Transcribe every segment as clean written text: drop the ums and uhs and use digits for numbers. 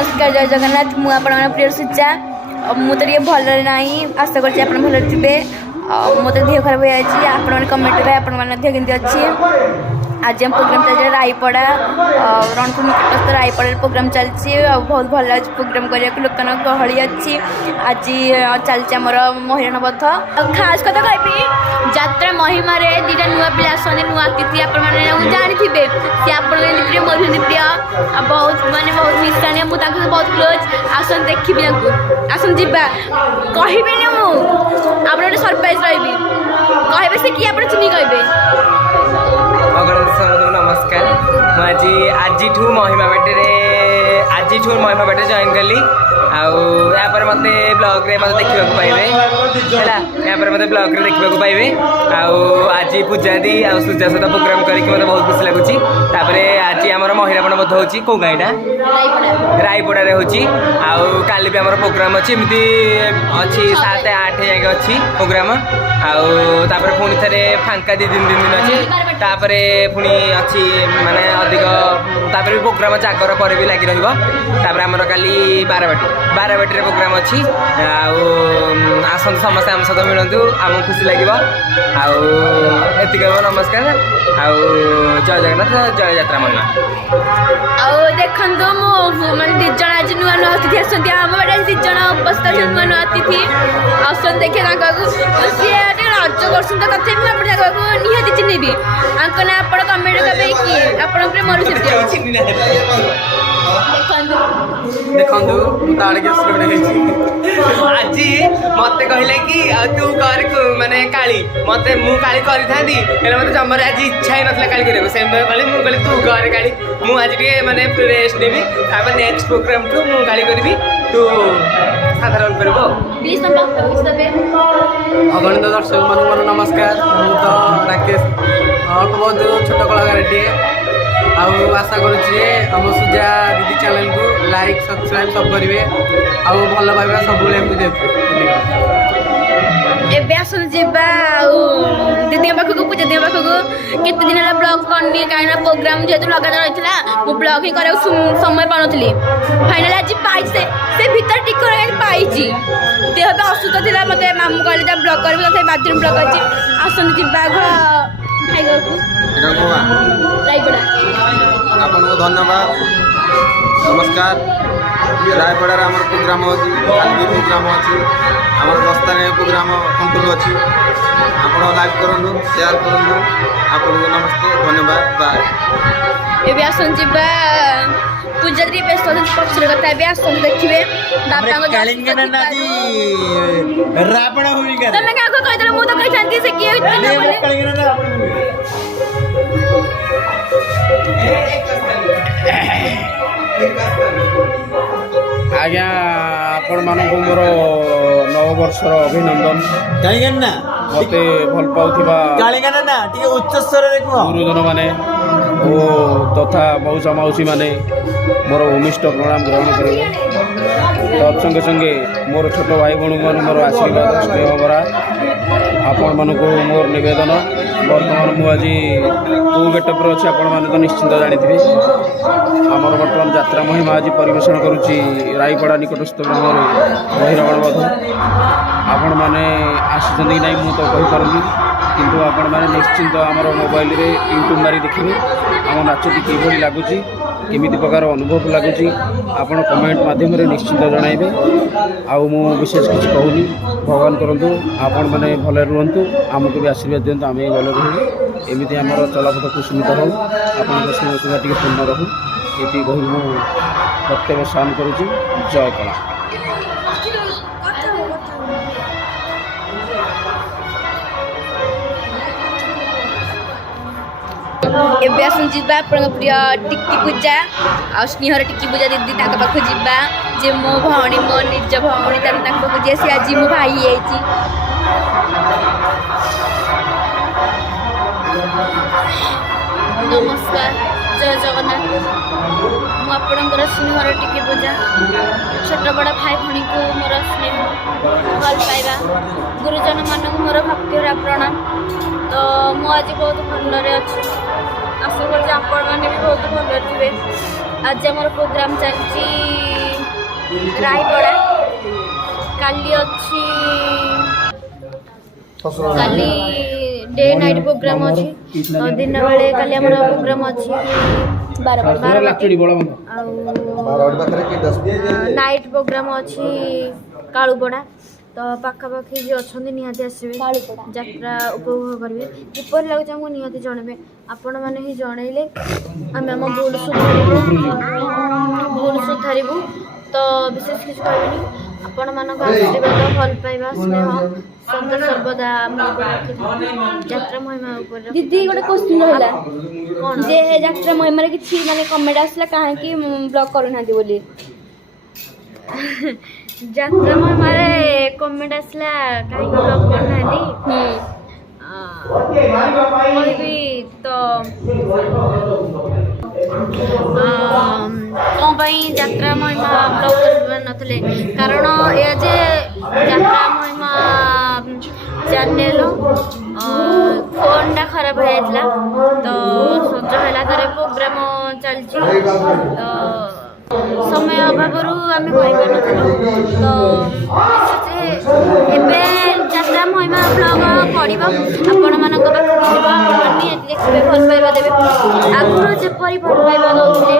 नमस्कार जय जगन्नाथ मु आपण प्रिय सुचा मु तो भल ना आशा कर भल थे मत देह खराब हो आपण कमेंट आपण केमती अच्छी आज हम प्रोग्राम चलते रायपड़ा रणपुर निकटस्थ रायपड़ा प्रोग्राम चलती बहुत भल लगे प्रोग्राम करने लोक गहली अच्छी आज चलती आमर महिराणबद्ध खास कथा कहि जात्रा महिमा दुटा नुआ पिला आसने नुआ अतिथि आपने जानी थे सी आप प्रिय मोर प्रिय बहुत मानने बहुत मिशाणी मुझे बहुत क्लोज आसन देखी आसन जा कहे मुझे सरप्राइज रही कहे से कि आप चिन्ह कहे नमस्कार मुझे आज महिमा बाटे जॉइन कली आपर मत ब्लॉग रे मत देखा पाइबे है मत ब्लॉग रे देखा पाइबे आज पूजा दी सूजा सहित प्रोग्राम करके मत बहुत खुशी लगुच आज आम महिरापण बध हो कौ गाँटा रायपड़ा काली भी आम प्रोग्राम अच्छी एमती अच्छी 7-8 जाए अच्छी प्रोग्राम आउे पुणी थे फांका 2-3 दिन अच्छे पुणी अच्छी माने अधिक भी प्रोग्राम जागर पर भी लगी रमर काली बारबाटी प्रोग्राम अच्छी आसत समस्त आम सहित मिलतु आमको खुशी लगे आतिक नमस्कार जय जगन्नाथ जय यात्रा महिमा देखो मैं दिज आज नुआ नुआ अतिथि आसती आम बाटे 2 जन उपस्थित नुआ नुआ अतिथि आसन देखे सी रज कर तथापि मुझे निहाती चिन्हबी आंक ना आप कमेंट करेंगे कि आप मोर देखु आज मत कहले कि तू कर माने काली मत मु काली करी थांदी मत जमर आज इच्छा ही नथला काली करे से कहले मु कहले तू कर काली मु आज के माने रेस्ट नेबी तापर नेक्स्ट प्रोग्राम टू मु काली करबी तू साधारण करबो प्लीज तुम लोग तबे अगणित दर्शक मान नमस्कार मु तो राकेश अल्प बहुत छोट कलाकार आशा करुचे आम सुजा दीदी चैनल को लाइक सब्सक्राइब सब करेंगे भल पाइबा सब एबे आसन जेबा दीदी पाखक पूजा दी पाखक केते दिन है ब्लॉग करनी कहीं प्रोग्राम जेहेतु लगातार रही मु ब्लॉग ही कर समय पानी फाइनाल आज पाई से भीतर टिक पाई देह भी असुस्थ थी मत मामू कहले ब्लॉग कर बाथरूम ब्लॉग अच्छी आसन जा रायपड़ा आपन को धन्यवाद नमस्कार रायपड़ा आम प्रोग्राम अच्छी काली प्रोग्राम अच्छी आम 10 तारीख प्रोग्राम कंट्रोल अच्छी आप लाइक करूँ शेयर करूँ आपको नमस्ते धन्यवाद बाय एबे आसन जिबा पूजा दी बेस्ट पक्षर कथा एबे आसन देखिबे बापा को कालिंगना नादी रापड़ा होई करे तमे का को कहतले मु तो कहि जानती से के होइतले बोले कालिंगना ना आज्ञा आपण मानक मोर नववर्षर अभिनंदन कहीं ना मत भल पाउथिबा कालिंगना ना टिके उच्च स्तर रे को गुरुजन माने ओ तथा मौसा मौसी माने मोर भूमिष्ठ प्रणाम ग्रहण करेंगे तत्संगे संगे मोर छोट भाई भौणी मान मोर आशीर्वाद स्नेह भरा आपण मानक मोर निवेदन बर्तमान मुझे कौ गेटअप अच्छे आपण मैंने तो निश्चिंत जानी आमर बर्तमान यात्रा महिमा आज परिवेशन करुच्ची रायपड़ा निकटस्थ ग्राम महिरावण बध आपण मैंने आसी कि ना मुझे तो कहीपरि किंतु आपण मैंने निश्चिंत आमर मोबाइल रे यूट्यूब मारी देखिए आम नाचटी किभली लगुच केमी प्रकार अनुभव लगुच आपण कमेंट माध्यम निश्चिंत जनइबे आउ मु विशेष किसी कहूनी भगवान करूँ आपण मैंने भले रुहतु आमको भी आशीर्वाद दिंतु आम भले रू एमती आम चलापथ कुसुमित हो आपण स्नेह टी पूर्ण रहू ये कही मु प्रत्येक सान करुच्ची जय कला एबे आसन जिबा अपन प्रिय टिक्की पूजा आ स्नेहर टिक्की पूजा दीदी ताक पाख जिबा जे मो भौणी मो निज भौणी ताक पाख जे से आज मो भाई आइची नमस्कार जय जगन्नाथ मु आपणकर स्नेहर टिक्की पूजा छोट बड़ भाई भौणी को मोर स्नेह भल पाइबा गुरुजन मानक मोर भक्ति प्रणाम तो मु आज बहुत भलरे अच्छी आशा कर भी बहुत भल थे आज आम प्रोग्राम चलती ରାୟଗଡ଼ା କାଲି ଅଛି କାଲି ଡେ ନାଇଟ୍ ପ୍ରୋଗ୍ରାମ୍ ଅଛି ଦିନ ବେଳେ କାଲି ଆମର ପ୍ରୋଗ୍ରାମ୍ ଅଛି ବାରବାଟୀ ଆଉ ନାଇଟ୍ ପ୍ରୋଗ୍ରାମ୍ ଅଛି କାଳୁପଡ଼ା ତ ପାଖାପାଖି ଯିଏ ଅଛନ୍ତି ନିହାତି ଆସିବେ ଯାତ୍ରା ଉପଭୋଗ କରିବେ କିପରି ଲାଗୁଛି ଆମକୁ ନିହାତି ଜଣାଇବେ ଆପଣମାନେ ହିଁ ଜଣାଇଲେ ଆମେ ଆମ ଭୁଲ ସୁଧାରିବୁ ତ ବିଶେଷ କିଛି କହିବିନି ଆପଣମାନଙ୍କ ଆଶୀର୍ବାଦ ଭଲ ପାଇବା ସ୍ନେହ ସଦା ସର୍ବଦା ଆମ ଉପରେ ଯାତ୍ରା ମହିମା ଉପରେ ଦିଦି ଗୋଟେ କ୍ୱେଶ୍ଚିନ୍ ରହିଲା କ'ଣ ଯେ ଯାତ୍ରା ମହିମାରେ କିଛି ମାନେ କମେଣ୍ଟ ଆସିଲା କାହିଁକି ବ୍ଲଗ୍ କରୁନାହାନ୍ତି ବୋଲି ଯାତ୍ରା ମହିମାରେ କମେଣ୍ଟ ଆସିଲା କାହିଁକି ବ୍ଲଗ୍ କରୁନାହାନ୍ତି କହିବି ତ କ'ଣ ପାଇଁ ଯାତ୍ରା ମହିମା ବ୍ଲଗ୍ କରିପାରିନଥିଲେ କାରଣ ଏହା ଯେ ଯାତ୍ରା ମହିମା ଚ୍ୟାନେଲ୍ ଫୋନ୍ଟା ଖରାପ ହେଇଯାଇଥିଲା ତ ସଜ ହେଲା ତାର ପ୍ରୋଗ୍ରାମ୍ ଚାଲିଛି ତ ସମୟ ଅଭାବରୁ ଆମେ କରିପାରିନଥିଲୁ ତ ଏବେ ଯାତ୍ରା ମହିମା ବ୍ଲଗ୍ ପଡ଼ିବ ଆପଣମାନଙ୍କ ପାଖକୁ ଯିବ ଆପଣମାନେ ନିହାତି ଦେଖିବେ ଭଲ ପାଇବା ଦେବେ ଆଗରୁ ଯେପରି ଭଲ ପାଇବା ଦେଉଥିଲେ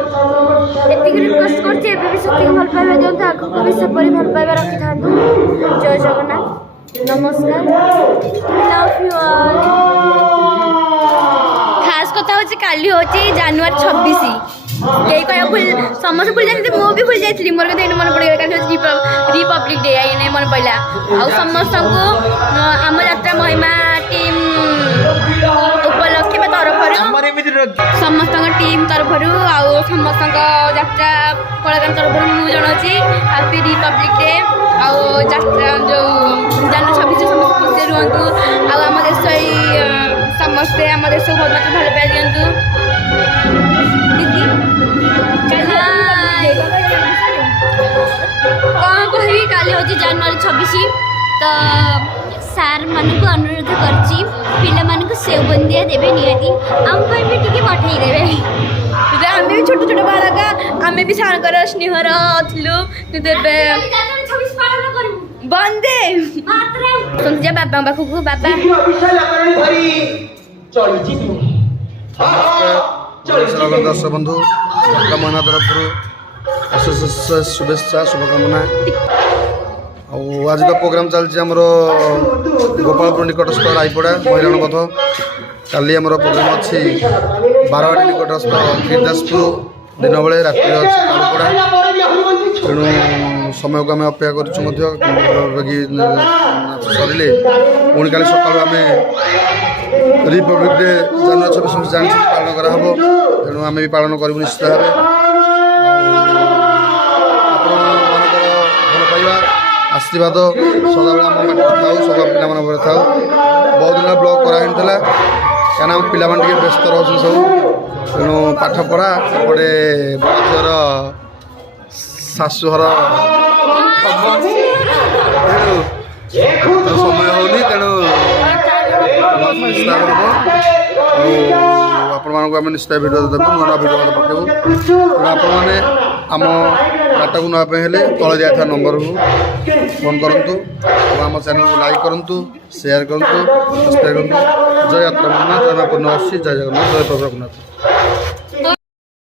ଏତିକି ରିକ୍ୱେଷ୍ଟ କରୁଛି ଏବେ ବି ସେତିକି ଭଲ ପାଇବା ଦିଅନ୍ତୁ ଆଗକୁ ବି ସେପରି ଭଲ ପାଇବା ରଖିଥାନ୍ତୁ ଜୟ ଜଗନ୍ନାଥ ନମସ୍କାର ଲଭ୍ ୟୁ ଅଲ୍ ଖାସ୍ କଥା ହେଉଛି କାଲି ହେଉଛି ଜାନୁଆରୀ 26 କେହି କହିବାକୁ ସମସ୍ତେ ଭୁଲି ଯାଇଛନ୍ତି ମୁଁ ବି ଭୁଲି ଯାଇଥିଲି ମୋର କିନ୍ତୁ ଏଇନେ ମନେ ପଡ଼ିଗଲା କାଲି ହେଉଛି ରିପବ୍ଲିକ୍ ଡେ ଏଇନେ ମନେ ପଡ଼ିଲା ଆଉ ସମସ୍ତଙ୍କୁ ଆମ ଯାତ୍ରା ମହିମା ଟିମ୍ ଉପଲକ୍ଷେ ବା ତରଫରୁ ସମସ୍ତଙ୍କ ଟିମ୍ ତରଫରୁ ଆଉ ସମସ୍ତଙ୍କ ଯାତ୍ରା କଳାକାର ତରଫରୁ ମୁଁ ଜଣାଉଛି ହାପି ରିପବ୍ଲିକ୍ ଡେ ଆଉ ଯାତ୍ରା ଯେଉଁ ଜାନୁଆରୀ 26 ସମସ୍ତେ ଖୁସିରେ ରୁହନ୍ତୁ ଆଉ ଆମ ଦେଶ ସମସ୍ତେ ଆମ ଦେଶକୁ ଭଲ ପାଇବା ଦିଅନ୍ତୁ ଦିଦି କ'ଣ କହିବି କାଲି ହେଉଛି ଜାନୁଆରୀ 26 ତ ସାର୍ ମାନଙ୍କୁ ଅନୁରୋଧ କରିଛି ପିଲାମାନଙ୍କୁ ସେଉ ବୁନ୍ଦିଆ ଦେବେ ନିହାତି ଆମ ପାଇଁ ବି ଟିକେ ପଠେଇଦେବେ ଆମେ ବି ଛୋଟ ଛୋଟ ବାଳକ ଆମେ ବି ସାରଙ୍କର ସ୍ନେହର ଥିଲୁ କିନ୍ତୁ ଏବେ ବନ୍ଦେ ସନ୍ଧ୍ୟା ବାବାଙ୍କ ପାଖକୁ ବାବା ଦର୍ଶକ ବନ୍ଧୁ ମହିମା ତରଫରୁ ଅଶେଷ শুভেচ্ছা শুভকামনা ଆଉ ଆଜି ତ ପ୍ରୋଗ୍ରାମ୍ ଚାଲିଛି ଆମର ଗୋପାଳପୁର ନିକଟସ୍ଥ ରାୟପଡ଼ା ମହିଳାଙ୍କ ପଥ କାଲି ଆମର ପ୍ରୋଗ୍ରାମ୍ ଅଛି ବାରବାଟୀ ନିକଟସ୍ଥ କ୍ଷୀରଦାସପୁର ଦିନ ବେଳେ ରାତିରେ ଅଛି କାଳୁପଡ଼ା ତେଣୁ ସମୟକୁ ଆମେ ଅପେକ୍ଷା କରିଛୁ ମଧ୍ୟ ରୋଗୀ ସରିଲେ ପୁଣି କାଲି ସକାଳୁ ଆମେ ରିପବ୍ଲିକ୍ ଡେ ଜାନୁଆରୀ 26 ଜାଣିଛୁ ପାଳନ କରାହେବ ତେଣୁ ଆମେ ବି ପାଳନ କରିବୁ ନିଶ୍ଚିତ ଭାବେ ଆପଣମାନଙ୍କର ଭଲ ପାଇବା ଆଶୀର୍ବାଦ ସଦାବେଳେ ଆମ ପାଖରେ ଥାଉ ସବୁ ପିଲାମାନଙ୍କ ଉପରେ ଥାଉ ବହୁତ ଦିନ ବ୍ଲଗ୍ କରାହେଇଥିଲା କାହିଁକିନା ଆମ ପିଲାମାନେ ଟିକେ ବ୍ୟସ୍ତ ରହୁଛନ୍ତି ସବୁ ତେଣୁ ପାଠପଢ଼ା ଏପଟେ ବଡ଼ ଝିଅର ଶାଶୁଘର ସମୟ ହେଉନି ତେଣୁ ନିଶ୍ଚିତ ହେବ ଆଉ ଆପଣମାନଙ୍କୁ ଆମେ ନିଶ୍ଚିତ ଭିଡ଼ିଓ ଦେବୁ ନୂଆ ଭିଡ଼ିଓ ପଠାଇବୁ ତେଣୁ ଆପଣମାନେ ଆମ ବାଟକୁ ନେବା ପାଇଁ ହେଲେ ତଳେ ଦିଆଥିବା ନମ୍ବରକୁ ଫୋନ୍ କରନ୍ତୁ ଆଉ ଆମ ଚ୍ୟାନେଲକୁ ଲାଇକ୍ କରନ୍ତୁ ସେୟାର କରନ୍ତୁ ସବସ୍କ୍ରାଇବ୍ କରନ୍ତୁ ଜୟ ଯାତ୍ରା ଜୟ ମା ପୂର୍ଣ୍ଣବାସୀ ଜୟ ଜଗନ୍ନାଥ ଜୟ ପ୍ରଭୁ ରଘୁନାଥ।